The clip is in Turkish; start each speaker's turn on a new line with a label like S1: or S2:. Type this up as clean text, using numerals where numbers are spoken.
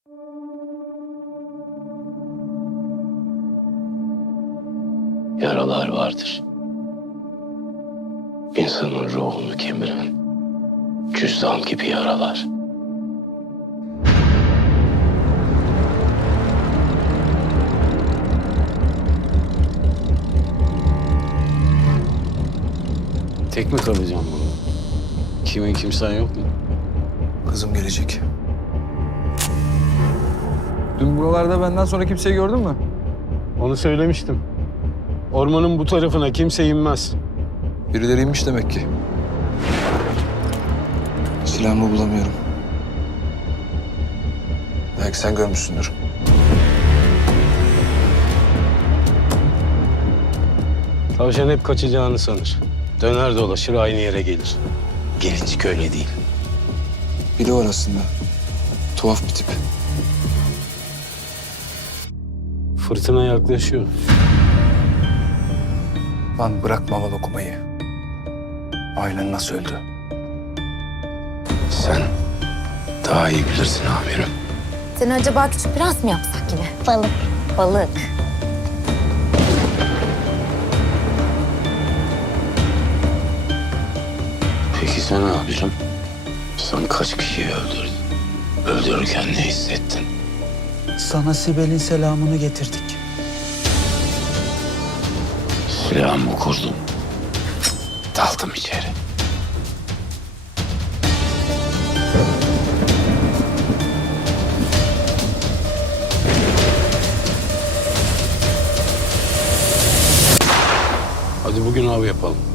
S1: Yaralar vardır. İnsanın ruhunu kemiren cüzdan gibi yaralar.
S2: Tek mi kalacağım burada? Kimin kimsen yok mu?
S3: Kızım gelecek.
S4: Dün buralarda benden sonra kimseyi gördün mü?
S2: Onu söylemiştim. Ormanın bu tarafına kimse inmez.
S3: Birileri inmiş demek ki. Silahımı bulamıyorum. Belki sen görmüşsündür.
S2: Tavşan hep kaçacağını sanır. Döner dolaşır aynı yere gelir. Gelincik öyle değil.
S3: Biri var aslında. Tuhaf bir tip.
S2: Fırtına yaklaşıyor.
S3: Lan bırak maval okumayı. Ailen nasıl öldü?
S1: Sen daha iyi bilirsin amirim.
S5: Seni acaba küçük prens mi yapsak yine? Balık. Balık.
S1: Peki sen amirim? Sen kaç kişiyi öldürdün? Öldürürken ne hissettin?
S6: Sana Sibel'in selamını getirdik.
S1: Silahımı kurdum. Daldım içeri.
S2: Hadi bugün av yapalım.